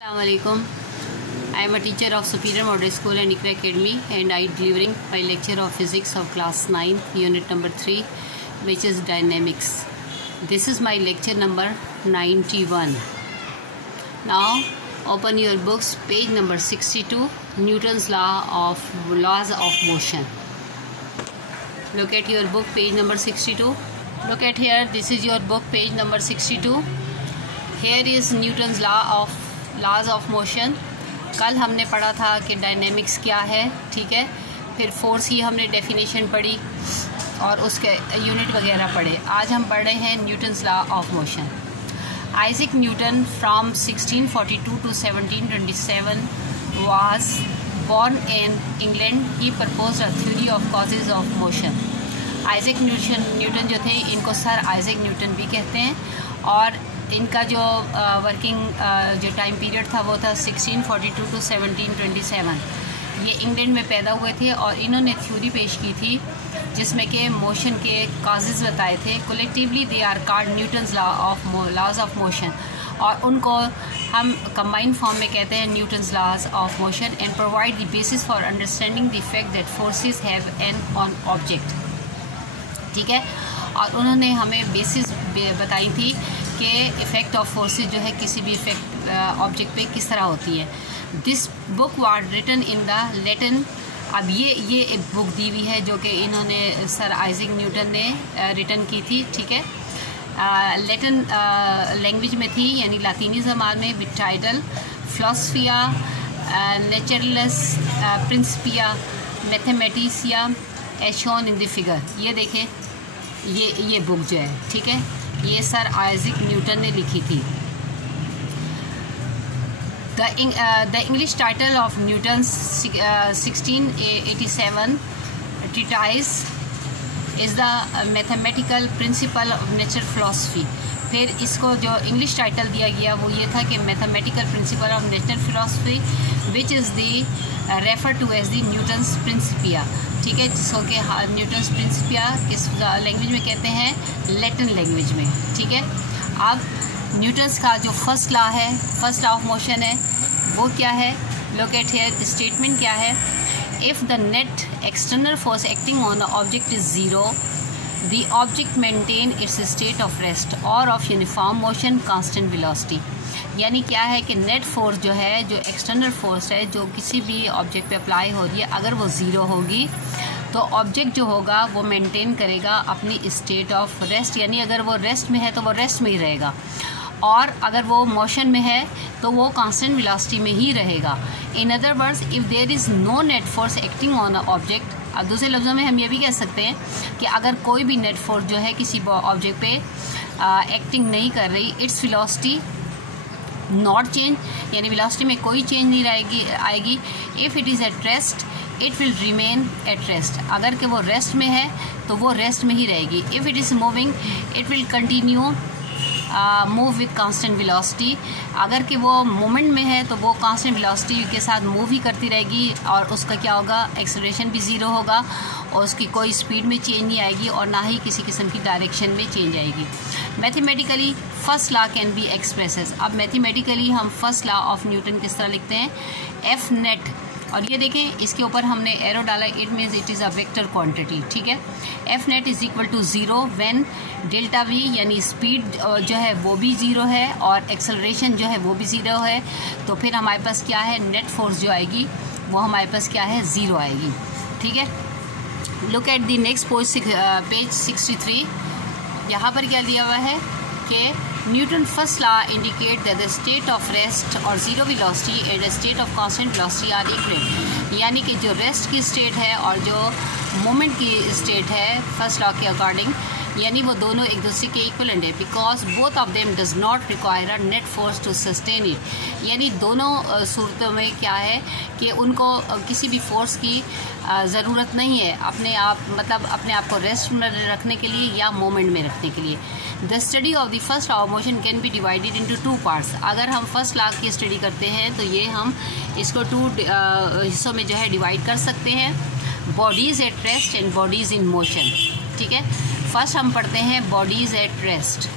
Assalamualaikum. I am a teacher of Superior Model School and ICRA Academy, and I delivering my lecture of physics of class 9 unit number 3, which is dynamics. This is my lecture number 91. Now open your books, page number 62, Newton's laws of motion. Look at your book, page number 62. Look at here, this is your book, page number 62. Here is Newton's laws of motion. कल हमने पढ़ा था कि dynamics क्या है, ठीक है। फिर फोर्स की हमने डेफिनेशन पढ़ी और उसके यूनिट वगैरह पढ़े। आज हम पढ़ रहे हैं Newton's law of motion. Isaac Newton from 1642 to 1727 was born in England. He proposed a theory of causes of motion. Isaac Newton जो थे, इनको सर आइजैक न्यूटन भी कहते हैं, और इनका जो वर्किंग जो टाइम पीरियड था वो था 1642 to 1727। ये इंग्लैंड में पैदा हुए थे और इन्होंने थ्योरी पेश की थी जिसमें कि मोशन के काजेज़ बताए थे। Collectively they are called Newton's laws of motion, और उनको हम कंबाइंड फॉर्म में कहते हैं Newton's laws of motion, and provide the basis for understanding the effect that forces have an on object, ठीक है। और उन्होंने हमें बेसिस बताई थी कि इफ़ेक्ट ऑफ फोर्सेस जो है किसी भी इफेक्ट ऑब्जेक्ट पे किस तरह होती है। This book was written in the Latin. अब ये एक बुक दी हुई है जो कि इन्होंने सर आइजैक न्यूटन ने रिटन की थी, ठीक है। लैटिन लैंग्वेज में थी, यानी लातीनी ज़बान में, with title Philosophiae Naturalis Principia Mathematica as shown in the figure. ये देखें, ये बुक जो है, ठीक है, ये सर आइजैक न्यूटन ने लिखी थी। The English title of Newton 1687 treatise is the mathematical principle of nature philosophy. फिर इसको जो इंग्लिश टाइटल दिया गया वो ये था कि mathematical principle of nature philosophy, which is the refer to as the Newton's Principia, ठीक है, जिसको कि न्यूटन्स प्रिंसिपिया किस लैंग्वेज में कहते हैं, लैटिन लैंग्वेज में, ठीक है। अब न्यूटन्स का जो फर्स्ट लॉ है, फर्स्ट लॉ ऑफ मोशन है, वो क्या है? लुक एट हियर, स्टेटमेंट क्या है? If the net external force acting on the object is zero, the object maintain its state of rest और of uniform motion constant velocity. यानी क्या है कि नेट फोर्स जो है, जो एक्सटर्नल फोर्स है जो किसी भी ऑब्जेक्ट पे अप्लाई हो रही है, अगर वो ज़ीरो होगी तो ऑब्जेक्ट जो होगा वो मेंटेन करेगा अपनी स्टेट ऑफ रेस्ट, यानी अगर वो रेस्ट में है तो वो रेस्ट में ही रहेगा, और अगर वो मोशन में है तो वो कांस्टेंट वेलोसिटी में ही रहेगा। In other words, if there is no net force acting on a object, अब दूसरे लफ्ज़ों में हम ये भी कह सकते हैं कि अगर कोई भी नेट फोर्स जो है किसी ऑब्जेक्ट पे एक्टिंग नहीं कर रही, इट्स वेलोसिटी नॉट चेंज, यानी वेलोसिटी में कोई चेंज नहीं आएगी। If it is at rest it will remain at rest, अगर कि वो रेस्ट में है तो वो रेस्ट में ही रहेगी। If it is moving it will continue move with constant velocity, अगर कि वो मोमेंट में है तो वो कांस्टेंट वेलोसिटी के साथ मूव ही करती रहेगी, और उसका क्या होगा, एक्सेलरेशन भी ज़ीरो होगा, और उसकी कोई स्पीड में चेंज नहीं आएगी, और ना ही किसी किस्म की डायरेक्शन में चेंज आएगी। Mathematically first law can be expresses. अब मैथमेटिकली हम फर्स्ट लॉ ऑफ न्यूटन किस तरह लिखते हैं? एफ नेट, और ये देखें इसके ऊपर हमने एरो डाला, it means it is a vector quantity, ठीक है। F net is equal to zero when delta V, यानी स्पीड जो है वो भी ज़ीरो है और एक्सेलरेशन जो है वो भी ज़ीरो है, तो फिर हमारे पास क्या है, नेट फोर्स जो आएगी वो हमारे पास क्या है, ज़ीरो आएगी, ठीक है। Look at the next page 63। यहाँ पर क्या दिया हुआ है कि Newton first law indicate that the state of rest और zero velocity and state of constant velocity are equal, यानी कि जो रेस्ट की स्टेट है और जो मोमेंट की स्टेट है फर्स्ट लॉ के अकॉर्डिंग, यानी वो दोनों एक दूसरे के इक्वलेंट है, because both of them does not require a net force to sustain it. यानी दोनों सूरतों में क्या है कि उनको किसी भी फोर्स की ज़रूरत नहीं है अपने आप, मतलब अपने आप को रेस्ट में रखने के लिए या मोमेंट में रखने के लिए। The study of the first law of motion can be divided into two parts. अगर हम फर्स्ट लॉ की स्टडी करते हैं तो ये हम इसको टू हिस्सों में जो है डिवाइड कर सकते हैं, bodies at rest and bodies in motion, ठीक है। फर्स्ट हम पढ़ते हैं बॉडीज़ एट रेस्ट।